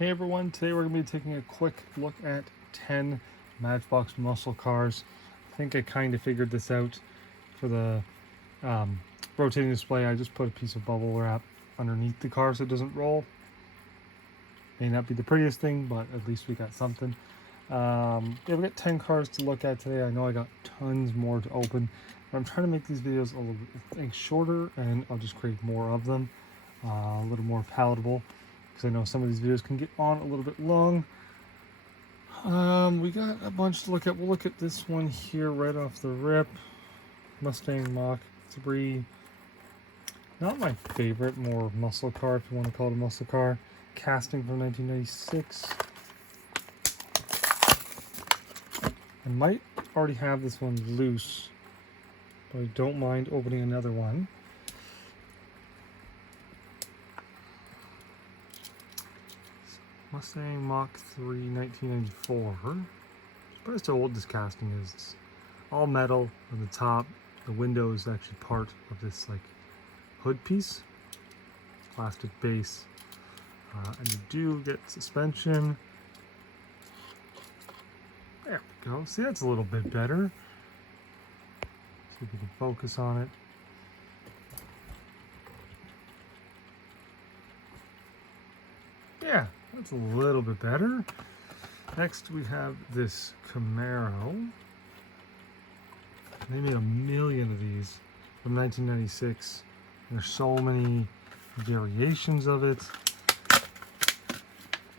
Hey everyone, today we're going to be taking a quick look at 10 Matchbox muscle cars. I think I kind of figured this out for the rotating display. I just put a piece of bubble wrap underneath the car so it doesn't roll. May not be the prettiest thing, but at least we got something. Yeah, we got 10 cars to look at today. I know I got tons more to open, but I'm trying to make these videos a little bit shorter, and I'll just create more of them, a little more palatable. I know some of these videos can get on a little bit long. We got a bunch to look at. We'll look at this one here right off the rip. Mustang Mach 3. Not my favorite, more muscle car, if you want to call it a muscle car. Casting from 1996. I might already have this one loose, but I don't mind opening another one. Mustang Mach 3 1994. Surprised how old this casting is. It's all metal on the top. The window is actually part of this like hood piece. Plastic base. And you do get suspension. There we go. See, that's a little bit better. See if we can focus on it. Yeah, that's a little bit better. Next we have this Camaro. They made a million of these from 1996. There's so many variations of it.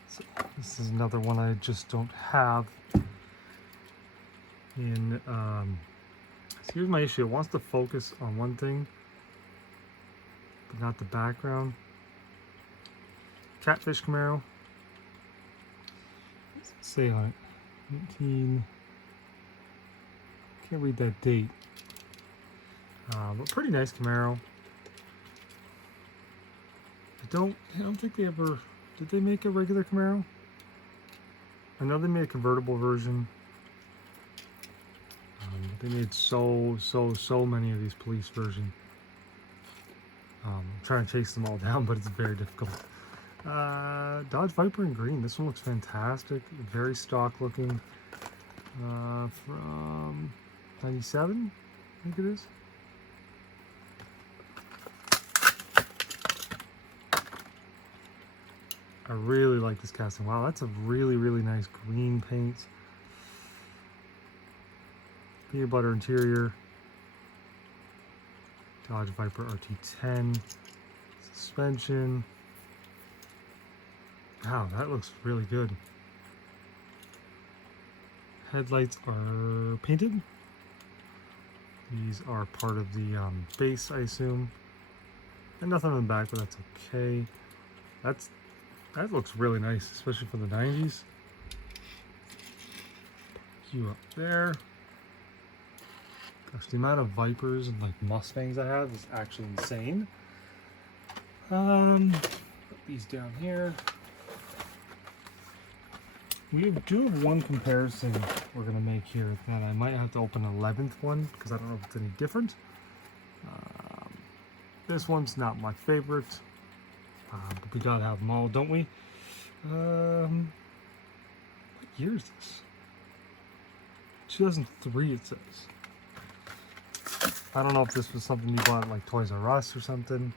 So this is another one I just don't have. So here's my issue. It wants to focus on one thing, but not the background. Catfish Camaro. What's it say on it? 19. Can't read that date. But pretty nice Camaro. I don't think they ever did. They make a regular Camaro? I know they made a convertible version. They made so many of these police versions. I'm trying to chase them all down, but it's very difficult. Dodge Viper in green. This one looks fantastic. Very stock looking. From 97, I think it is. I really like this casting. Wow, that's a really nice green paint. Peanut butter interior. Dodge Viper RT10. Suspension. Wow, that looks really good. Headlights are painted. These are part of the base, I assume. And nothing on the back, but that's okay. That looks really nice, especially for the 90s. You up there. Gosh, the amount of Vipers and like Mustangs I have is actually insane. Put these down here. We do have one comparison we're going to make here that I might have to open an 11th one because I don't know if it's any different. This one's not my favorite, but we gotta have them all, don't we? What year is this? 2003 it says. I don't know if this was something you bought at like Toys R Us or something.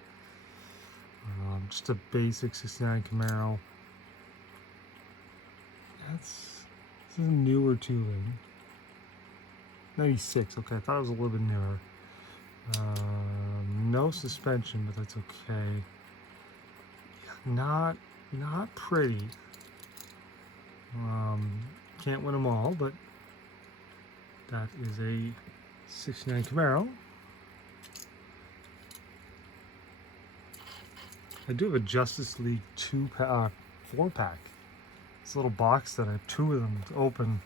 Just a basic 69 Camaro. This is a newer tubing. 96, okay, I thought it was a little bit newer. No suspension, but that's okay. Not pretty. Can't win them all, but that is a 69 Camaro. I do have a Justice League 4-pack. This little box that I have 2 of them to open.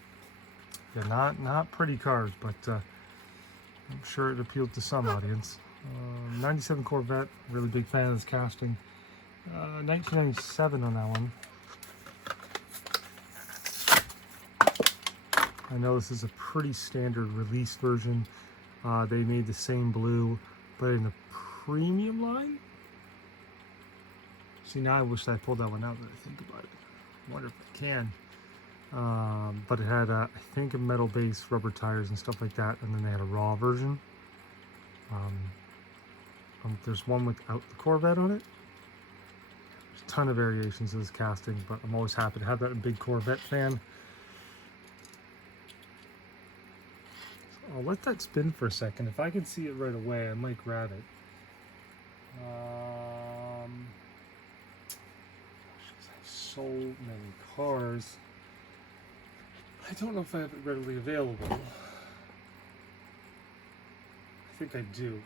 Yeah, not pretty cars, but I'm sure it appealed to some audience. 97 Corvette, really big fan of this casting. 1997 on that one. I know this is a pretty standard release version. They made the same blue, but in the premium line. See, now I wish I pulled that one out when I think about it. I wonder if I can. But it had, I think, a metal base, rubber tires and stuff like that, and then they had a raw version. There's one without the Corvette on it. There's a ton of variations of this casting, but I'm always happy to have that. Big Corvette fan. So I'll let that spin for a second. If I can see it right away, I might grab it. So many cars. I don't know if I have it readily available. I think I do.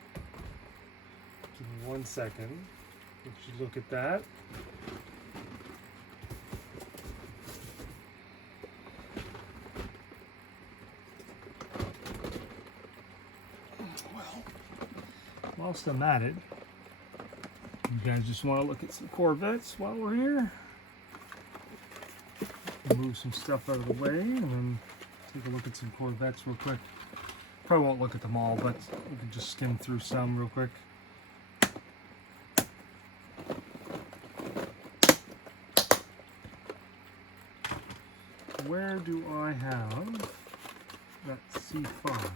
Give me 1 second. Let you look at that. Well, whilst I'm at it, you guys just want to look at some Corvettes while we're here? Move some stuff out of the way and then take a look at some Corvettes real quick. Probably won't look at them all, but we can just skim through some real quick. Where do I have that C5?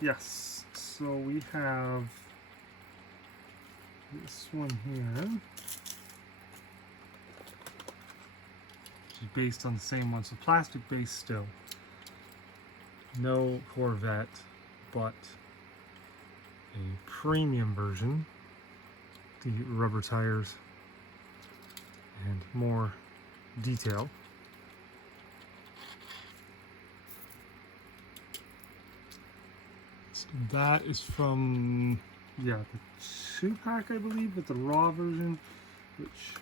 Yes, so we have this one here, which is based on the same one, so plastic base still. No Corvette, but a premium version. The rubber tires and more detail. So that is from, yeah, the 2-pack, I believe, with the raw version, which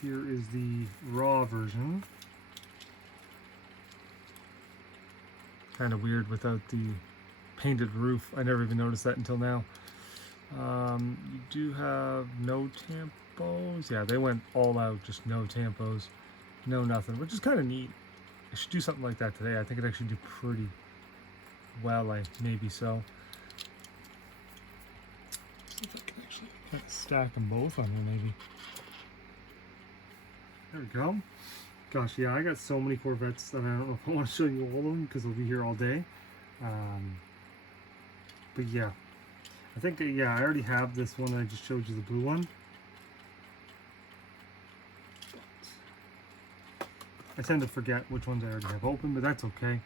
here is the raw version. Kind of weird without the painted roof. I never even noticed that until now. You do have no tampos. Yeah, they went all out, just no tampos, no nothing, which is kind of neat. I should do something like that today. I think it'd actually do pretty well. Maybe so. See if I can actually stack them both on here, maybe. There we go. Gosh, yeah, I got so many Corvettes that I don't know if I want to show you all of them because I'll be here all day. But yeah, I think, yeah, I already have this one that I just showed you, the blue one. I tend to forget which ones I already have open, but that's okay.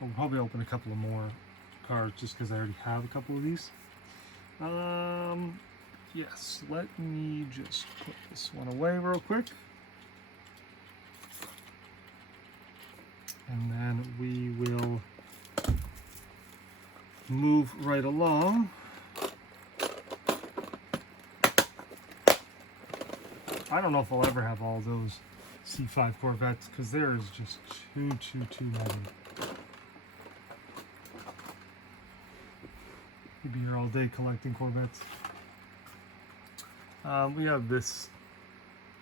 I'll probably open a couple of more cars just because I already have a couple of these. Yes, let me just put this one away real quick. And then we will move right along. I don't know if I'll ever have all those C5 Corvettes because there is just too many. You'd be here all day collecting Corvettes. We have this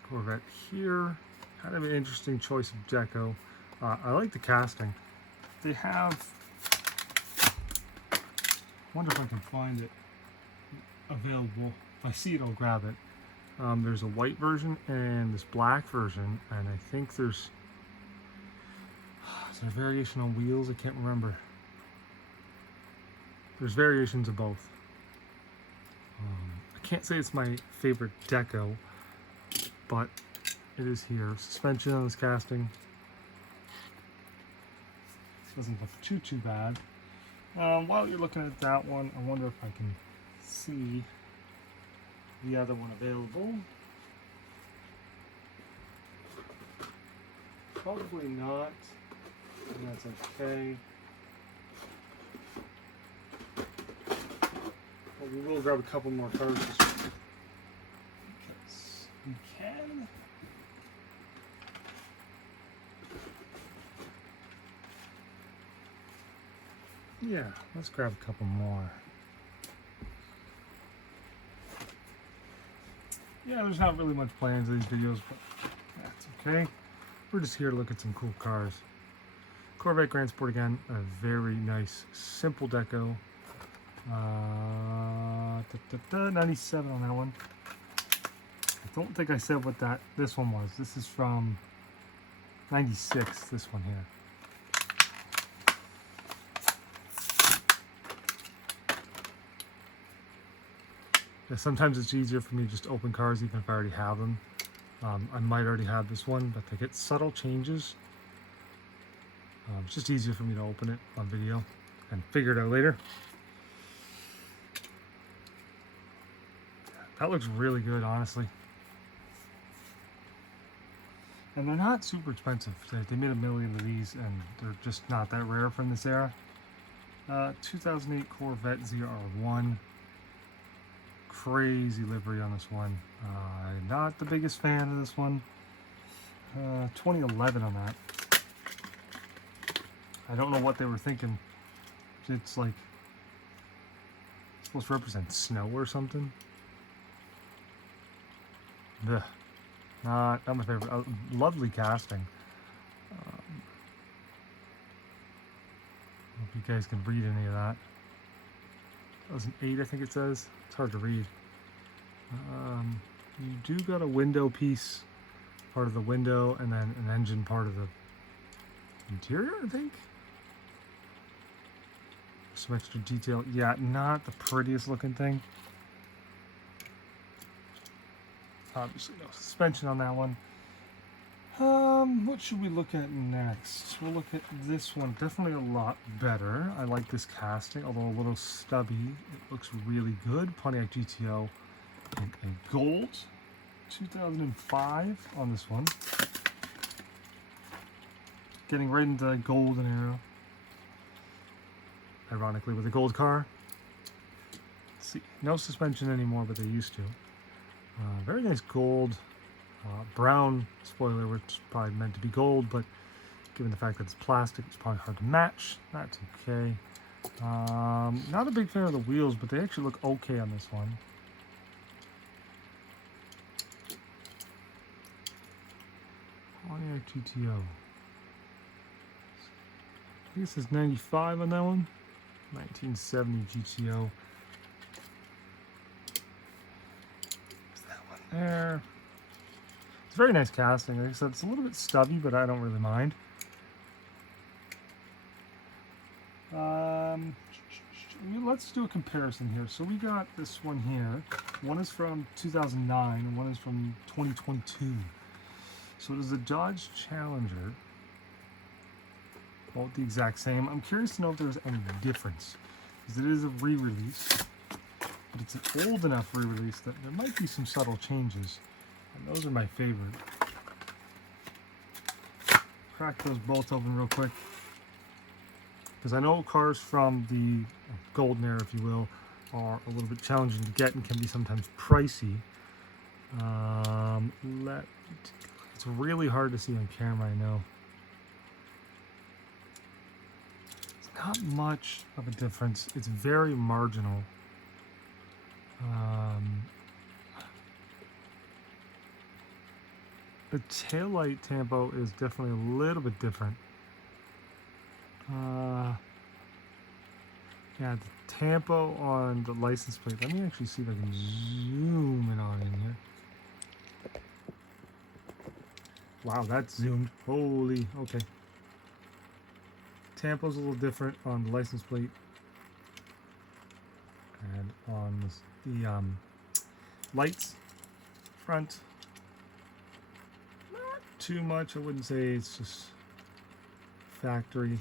Corvette here. Kind of an interesting choice of deco. I like the casting. They have, I wonder if I can find it available. If I see it, I'll grab it. There's a white version and this black version, and I think there's, is there a variation on wheels? I can't remember. There's variations of both. I can't say it's my favorite deco, but it is here. Suspension on this casting. Doesn't look too bad. While you're looking at that one, I wonder if I can see the other one available. Probably not, and that's okay. But we will grab a couple more cars just because we can. Yeah, let's grab a couple more. Yeah, there's not really much plans in these videos, but that's okay. We're just here to look at some cool cars. Corvette Grand Sport again, a very nice, simple deco. 97 on that one. I don't think I said what this one was. This is from 96, this one here. Yeah, sometimes it's easier for me to just open cars even if I already have them. I might already have this one, but they get subtle changes. It's just easier for me to open it on video and figure it out later. That looks really good, honestly. And they're not super expensive. They made 1 million of these, and they're just not that rare from this era. 2008 Corvette ZR1. Crazy livery on this one. Not the biggest fan of this one. 2011 on that. I don't know what they were thinking. It's like supposed to represent snow or something. Ugh. Not my favorite. Lovely casting. Hope you guys can read any of that. 2008, I think it says. It's hard to read. You do got a window piece, part of the window, and then an engine part of the interior, I think. Some extra detail. Yeah, not the prettiest looking thing. Obviously no suspension on that one. What should we look at next? We'll look at this one. Definitely a lot better. I like this casting, although a little stubby. It looks really good. Pontiac GTO in gold. 2005 on this one. Getting right into the golden era. Ironically, with a gold car. Let's see, no suspension anymore, but they used to. Very nice gold. Brown spoiler, which is probably meant to be gold, but given the fact that it's plastic, it's probably hard to match. That's okay. Not a big fan of the wheels, but they actually look okay on this one. Pontiac GTO. I guess it's 95 on that one. 1970 GTO. There's that one there. It's very nice casting. Like I said, it's a little bit stubby, but I don't really mind. Let's do a comparison here. So we got this one here. One is from 2009 and one is from 2022. So it is a Dodge Challenger. Both the exact same. I'm curious to know if there's any difference, because it is a re-release, but it's an old enough re-release that there might be some subtle changes. And those are my favorite. Crack those both open real quick, because I know cars from the golden era, if you will, are a little bit challenging to get and can be sometimes pricey. It's really hard to see on camera, I know. It's not much of a difference. It's very marginal. The taillight tampo is definitely a little bit different. Yeah, the tampo on the license plate. Let me actually see if I can zoom in on in here. Wow, that's zoomed. Holy, okay. Tampo's a little different on the license plate. And on the lights front. Not too much, I wouldn't say. It's just factory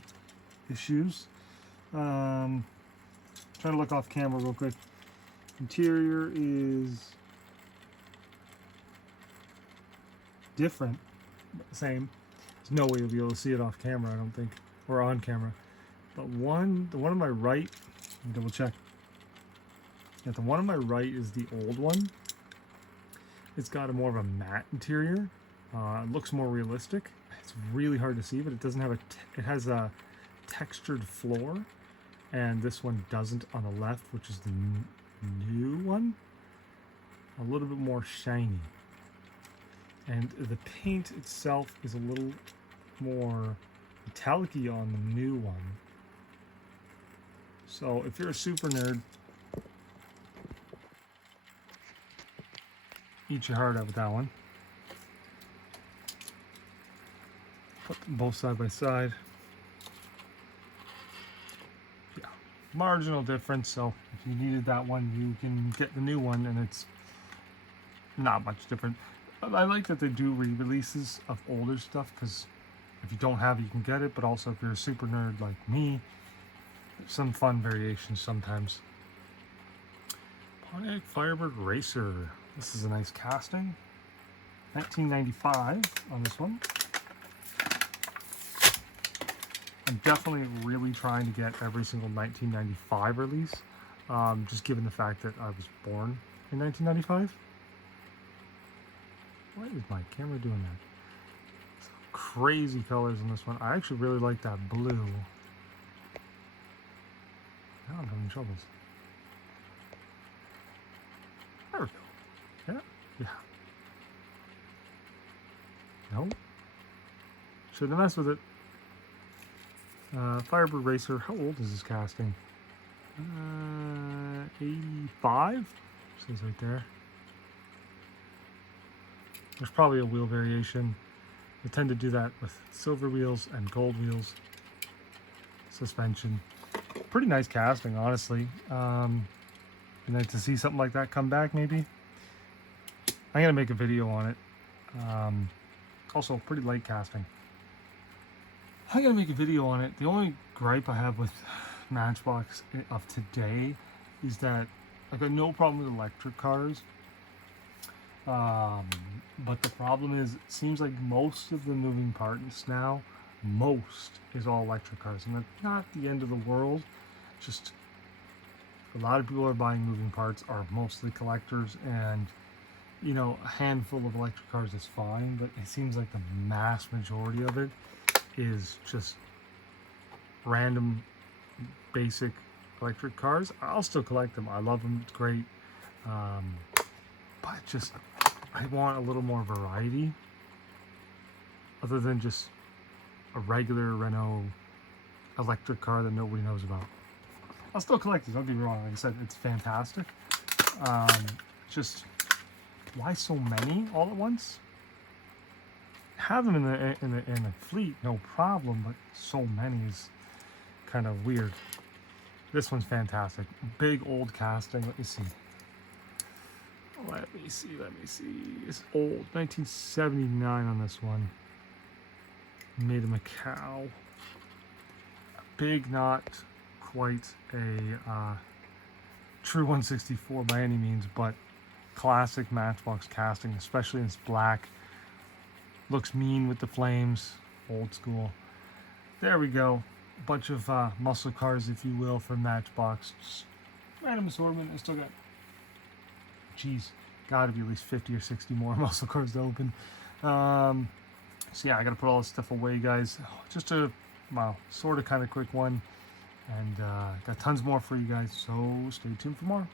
issues. Trying to look off camera real quick. Interior is different, same. There's no way you'll be able to see it off camera, I don't think, or on camera. But the one on my right, let me double check. Yeah, the one on my right is the old one. It's got a more of a matte interior. It looks more realistic. It's really hard to see, but it doesn't have it has a textured floor, and this one doesn't on the left, which is the new one. A little bit more shiny. And the paint itself is a little more metallic-y on the new one. So if you're a super nerd, eat your heart out with that one. Put them both side by side. Yeah, marginal difference. So if you needed that one, you can get the new one, and it's not much different. I like that they do re-releases of older stuff, because if you don't have it, you can get it. But also, if you're a super nerd like me, there's some fun variations sometimes. Pontiac Firebird Racer. This is a nice casting. 1995 on this one. I'm definitely really trying to get every single 1995 release, just given the fact that I was born in 1995. Why is my camera doing that? Some crazy colors on this one. I actually really like that blue. Now I'm having troubles. There we go. Yeah, yeah. No. Shouldn't have messed with it. Firebird Racer. How old is this casting? 85? Says right there. There's probably a wheel variation. They tend to do that with silver wheels and gold wheels. Suspension. Pretty nice casting, honestly. Be nice to see something like that come back, maybe. I'm gonna make a video on it. Also, pretty light casting. I'm gonna make a video on it. The only gripe I have with Matchbox of today is that I got no problem with electric cars. But the problem is, it seems like most of the moving parts now, most is all electric cars. And that's not the end of the world. Just a lot of people are buying moving parts, are mostly collectors, and you know, a handful of electric cars is fine, but it seems like the mass majority of it is just random basic electric cars. I'll still collect them. I love them. It's great. But just, I want a little more variety other than just a regular Renault electric car that nobody knows about. I'll still collect it, don't get me wrong. Like I said, it's fantastic. Just, why so many all at once? Have them in the fleet, no problem, but so many is kind of weird. This one's fantastic. Big old casting. Let me see. Let me see. It's old. 1979 on this one. Made of Macau. Big, not quite a true 164 by any means, but classic Matchbox casting, especially in its black. Looks mean with the flames. Old school. There we go. Bunch of muscle cars, if you will, from Matchbox. Just random assortment. I still got, geez, gotta be at least 50 or 60 more muscle cars to open. So yeah, I gotta put all this stuff away, guys. Just a, well, sort of kind of quick one. And got tons more for you guys, so stay tuned for more.